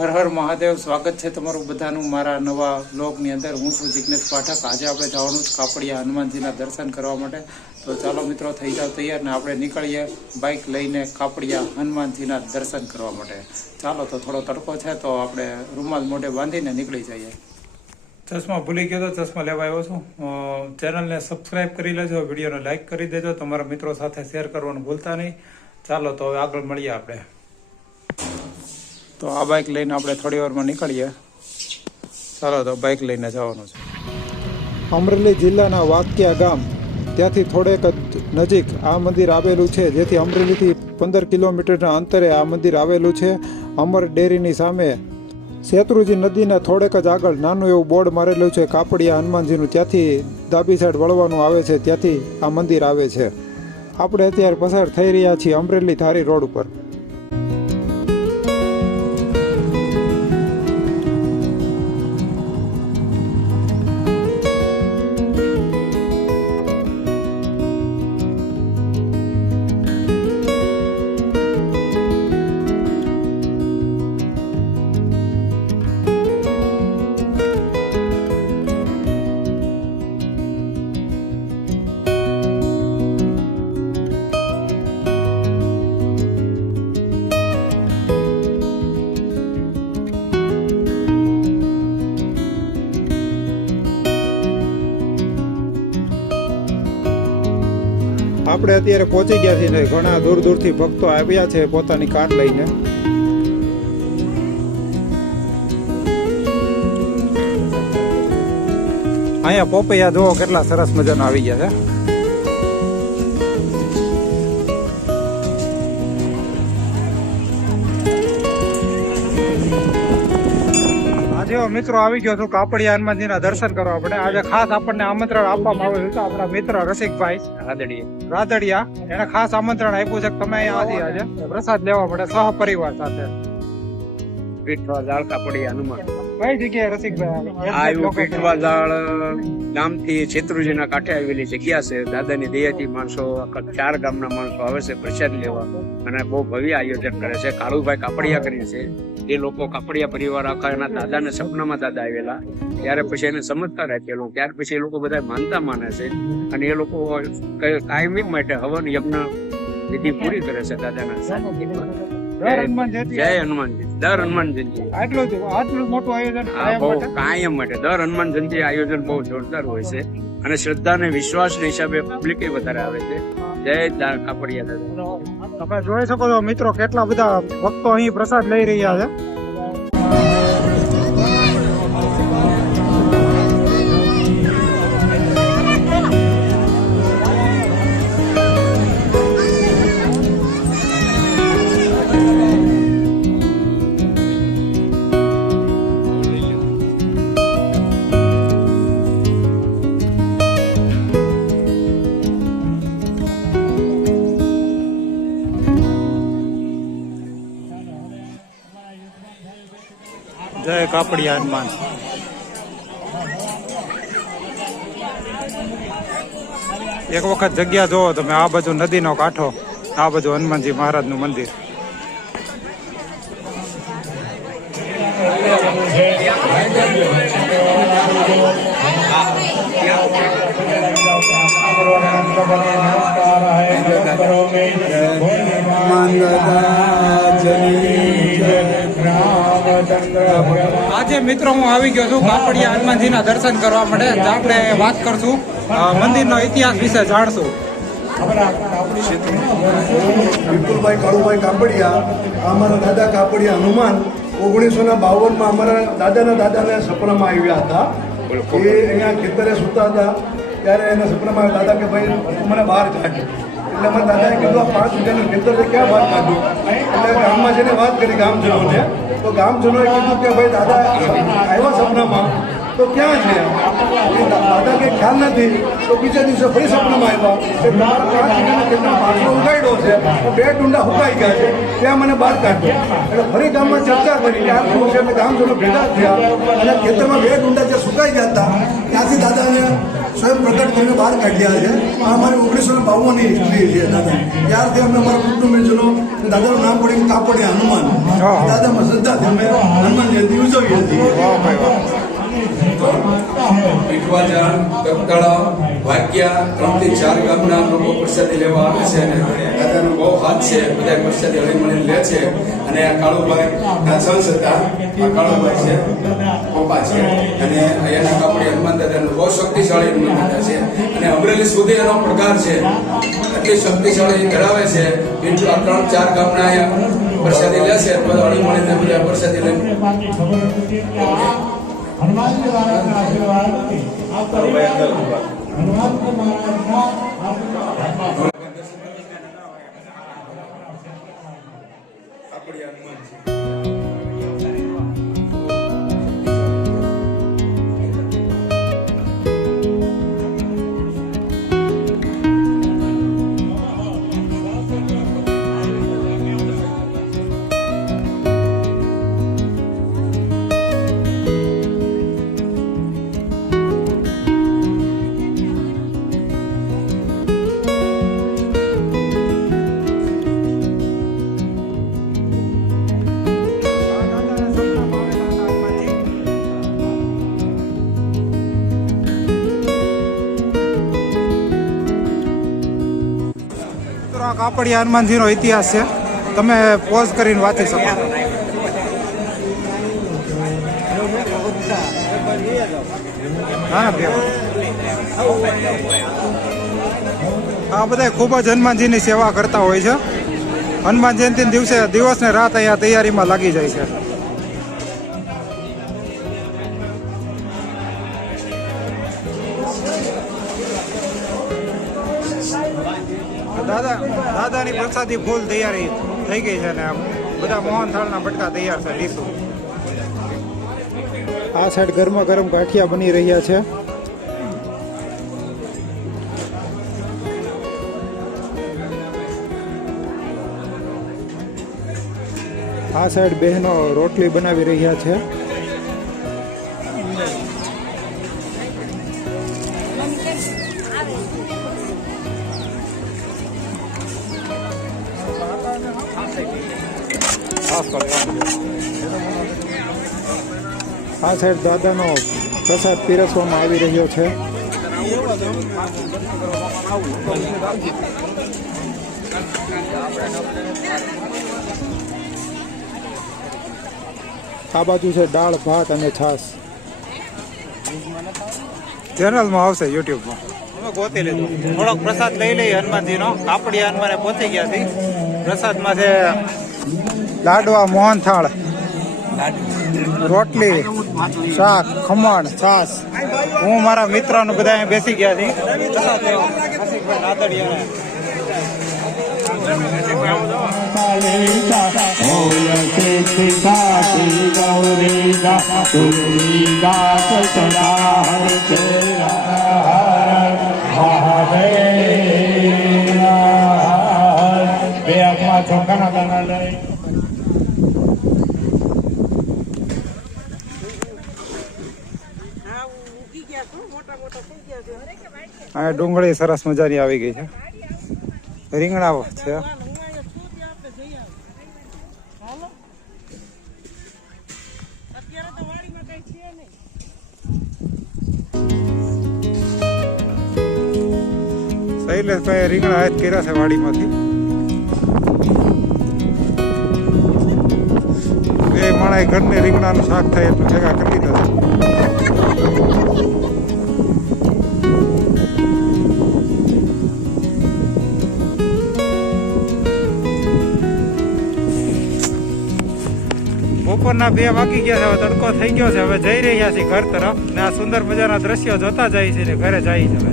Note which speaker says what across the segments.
Speaker 1: હર હર મહાદેવ, સ્વાગત છે તમારું બધાનું મારા નવા બ્લોગની અંદર. હું છું જિજ્ઞેશ પાઠક. આજે આપણે જવાનું છે કાપડિયા હનુમાનજીના દર્શન કરવા માટે. તો ચાલો મિત્રો, થઈ જાવ તૈયાર ને આપણે નીકળીએ બાઇક લઈને કાપડિયા હનુમાનજીના દર્શન કરવા માટે. ચાલો, તો થોડો તડકો છે, તો આપણે રૂમાલ મોઢે બાંધીને નીકળી જઈએ. ચશ્મા ભૂલી ગયો તો ચશ્મા લેવા આવ્યો છું. ચેનલને સબસ્ક્રાઈબ કરી લેજો, વિડીયોને લાઇક કરી દેજો, તમારા મિત્રો સાથે શેર કરવાનું ભૂલતા નહીં. ચાલો, તો હવે આગળ મળીએ આપણે. તો આ બાઇક લઈને આપણે થોડી વારમાં નીકળીએ. ચાલો તો બાઇક લઈને જવાનું છે.
Speaker 2: અમરેલી જિલ્લાના વાક્યા ગામ, ત્યાંથી થોડેક જ નજીક આ મંદિર આવેલું છે, જેથી અમરેલીથી પંદર કિલોમીટરના અંતરે આ મંદિર આવેલું છે. અમર ડેરીની સામે શેત્રુજી નદીના થોડેક જ આગળ નાનું એવું બોર્ડ મારેલું છે, કાપડિયા હનુમાનજીનું. ત્યાંથી ડાબી સાઈડ વળવાનું આવે છે, ત્યાંથી આ મંદિર આવે છે. આપણે અત્યારે પસાર થઈ રહ્યા છીએ અમરેલી ધારી રોડ ઉપર. આપણે અત્યારે પહોંચી ગયા છીએ ને ઘણા દૂર દૂરથી ભક્તો આવ્યા છે પોતાની કાર લઈને.
Speaker 1: અહીંયા પોપૈયા જુઓ કેટલા સરસ મજાના આવી ગયા છે. મિત્રો આવી ગયો છું કાપડિયા હનુમાનજીના દર્શન કરવા આપણે આજે ખાસ આપણને આમંત્રણ આપવામાં આવ્યું હતું આપણા મિત્ર રસિકભાઈ. રાદડિયા. એને ખાસ આમંત્રણ આપ્યું છે કે તમે અહીંયા આજે. પ્રસાદ લેવા માટે સહપરિવાર સાથે.
Speaker 3: પીઠવાઝાળ કાપડિયા હનુમાન.
Speaker 1: કઈ જગ્યાએ રસિકભાઈ
Speaker 3: આ એવું પીઠવાઝાળ ગામથી શેત્રુજીના કાંઠે આવેલી જગ્યા છે? દાદાની દયાથી માણસો ચાર ગામના માણસો આવે છે પ્રસાદ લેવા. અને બહુ ભવ્ય આયોજન કરે છે. કાળુભાઈ કાપડિયા કરી છે. એ લોકો કાપડિયા પરિવાર આખા એના દાદાને સપનામાં દાદા આવેલા. ત્યારે પછી એને ચમત્કાર આપેલો ત્યાર પછી એ લોકો બધા માનતા માને છે. અને એ લોકો કાયમી માટે હવન યજ્ઞ વિધિ પૂરી કરે છે દાદાના. જય હનુમાનજી. દર હનુમાન જયંતિ.
Speaker 1: આટલું જ આટલું મોટું આયોજન કાયમ
Speaker 3: બહુ
Speaker 1: માટે?
Speaker 3: કાયમ માટે. દર હનુમાન જયંતિ આયોજન બહુ જોરદાર હોય છે. અને શ્રદ્ધા અને વિશ્વાસના હિસાબે પબ્લિક વધારે આવે છે. જય કાપડિયા દાદા.
Speaker 1: તમે જોઈ શકો છો મિત્રો કેટલા બધા ભક્તો અહીં પ્રસાદ લઈ રહ્યા છે. કાપડિયા હનુમાન એક વખત જગ્યા જોવો તમે આ બાજુ નદીનો કાંઠો, આ બાજુ હનુમાનજી મહારાજનું મંદિર. આજે મિત્રો હું આવી ગયો છું કાપડિયા હનુમાનજીના દર્શન કરવા માટે આપણે વાત કરશું મંદિરનો ઇતિહાસ વિશે જાણશું.
Speaker 4: વિપુલભાઈ કાળુભાઈ કાપડિયા અમારા દાદા કાપડિયા હનુમાન ઓગણીસો ના બાવનમાં અમારા દાદાના દાદાને સપનામાં આવ્યા હતા. એ અહીંયા ખેતરે સૂતા હતા ત્યારે એને સપનામાં આવ્યા દાદા કે ભાઈ મને બહાર કાઢ. એટલે અમારા દાદાએ કીધું, આ પાંચ રૂપિયાની ખેતર ક્યાં બહાર કાઢું? એટલે ગામમાં જઈને વાત કરી ગામજનોને. તો ગામજનોએ કીધું કે, ભાઈ, દાદા, આવ્યા સપનામાં. તો ક્યાં છે? દાદા કે, ખ્યાલ નથી. તો બીજા દિવસે ફરી સપનામાં આવ્યા. કે પાંચ વીઘાના ખેતરમાં પાછો ઉગાડ્યો છે. બે ડુંડા હુકાઈ ગયા છે. ત્યાં મને બહાર કાઢ્યો. એટલે ફરી ગામમાં ચર્ચા કરી કે આ શું છે? ગામજનો ભેગા થયા. અને ખેતરમાં બે ડુંડા જે સુકાઈ ગયા હતા, ત્યાંથી દાદાને સ્વયં પ્રગટ કરીને બહાર કાઢ્યા છે. આ અમારી ઓગણીસો ને બાવનની હિસ્ટ્રી છે દાદા. ત્યારથી અમે અમારા કુટુંબીજનો દાદાનું નામ પડ્યું કાપડે હનુમાન. દાદામાં શ્રદ્ધાથી અમે હનુમાન જયંતિ ઉજવીએ છીએ
Speaker 3: લેવા આવે છે અને બહુ હાથ છે. બધા પ્રસાદી હળી મળીને લે છે. અને કાળુભાઈ અને અહીંયાના કાપડી બહુ શક્તિશાળી છે. અને અમરેલી સુધી એનો પ્રકાર છે. એટલી શક્તિશાળી ધરાવે છે આ ત્રણ, ચાર ગામના પ્રસાદી લે છે બધા હળી પ્રસાદી લઈને
Speaker 5: हनुमान जी महाराज का आशीर्वाद आप हनुमान जी महाराज का
Speaker 1: आपका அப்படியா કાપડિયા હનુમાનજીનો ઇતિહાસ છે. તમે પોઝ કરીને વાંચી શકો. હા આ બધા ખૂબ જ હનુમાનજીની સેવા કરતા હોય છે. હનુમાન જયંતિના દિવસે દિવસ ને રાત અહીંયા તૈયારીમાં લાગી જાય છે. દાદા, દાદાની પ્રસાદી ફૂલ તૈયારી થઈ ગઈ છે ને આમ બધા મોહનથાળના બટકા તૈયાર છે, લીસું. આ સાઈડ ગરમા ગરમ ગાંઠિયા બની રહ્યા છે. આ સાઈડ બહેનો રોટલી બનાવી રહ્યા છે. આ સાઈડ દાદાનો પ્રસાદ પીરસવામાં આવી રહ્યો છે. આ બાજુ છે દાળ ભાત અને છાશ. ચેનલમાં આવશે યુટ્યુબમાં. ગોતી લીધું. થોડોક પ્રસાદ લઈ લઈએ હનુમાનજીનો. કાપડી હનુમાને પહોંચી ગયા છે પ્રસાદમાં છે લાડવા મોહનથાળ રોટલી શાક ખમણ છાસ હું મારા મિત્રોને બધા અહીંયા બેસી ગયા છીએ પ્રસાદ અહીંયા ડુંગળી સરસ મજાની આવી ગઈ છે. રીંગણા છે. શૈલેષભાઈ રીંગણા હાથ કર્યા છે વાડીમાંથી. બે માણા ઘરને રીંગણાનું શાક થાય એટલું ભેગા કરી દીધા બપોરના બે વાગી ગયા છે. હવે તડકો થઈ ગયો છે. હવે જઈ રહ્યા છીએ ઘર તરફ. ને આ સુંદર મજાના દ્રશ્યો જોતા જાય છે ને ઘરે જાય છે હવે.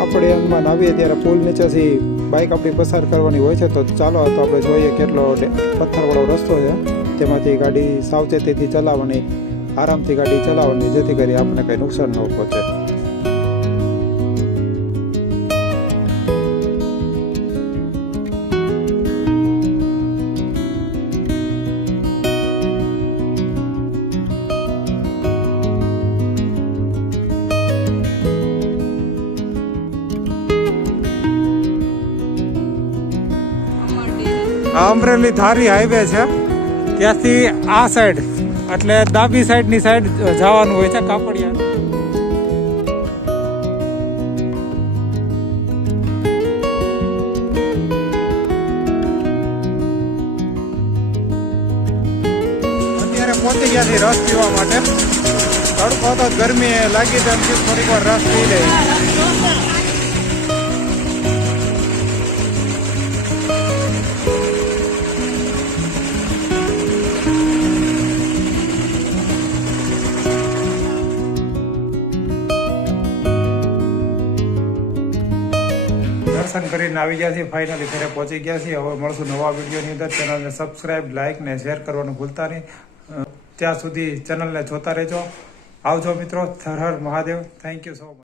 Speaker 1: આપણે હનુમાન આવીએ ત્યારે પુલ નીચેથી બાઇક આપણી પસાર કરવાની હોય છે. તો ચાલો, તો આપણે જોઈએ કેટલો પથ્થરવાળો રસ્તો છે. તેમાંથી ગાડી સાવચેતીથી ચલાવવાની, આરામથી ગાડી ચલાવવાની, જેથી કરી આપણે કંઈ નુકસાન ન પહોંચે. અમરેલી ધારી હાઈવે છે. ત્યાંથી આ સાઈડ એટલે ડાબી સાઈડની સાઈડ જવાનું હોય છે, કાપડિયા. પહોંચી ગયા છીએ રસ પીવા માટે. તડકો તો ગરમી લાગી જાય થોડીક વાર રસ પી લઈએ. દર્શન કરીને આવી ગયા છીએ ફાઇનલી ઘરે પહોંચી ગયા છીએ. હવે મળશું નવા વિડીયોની અંદર. ચેનલને સબસ્ક્રાઈબ લાઇક ને શેર કરવાનું ભૂલતા નહીં. ત્યાં સુધી ચેનલને જોતા રહેજો. આવજો મિત્રો. થર હર Mahadev. Thank you so much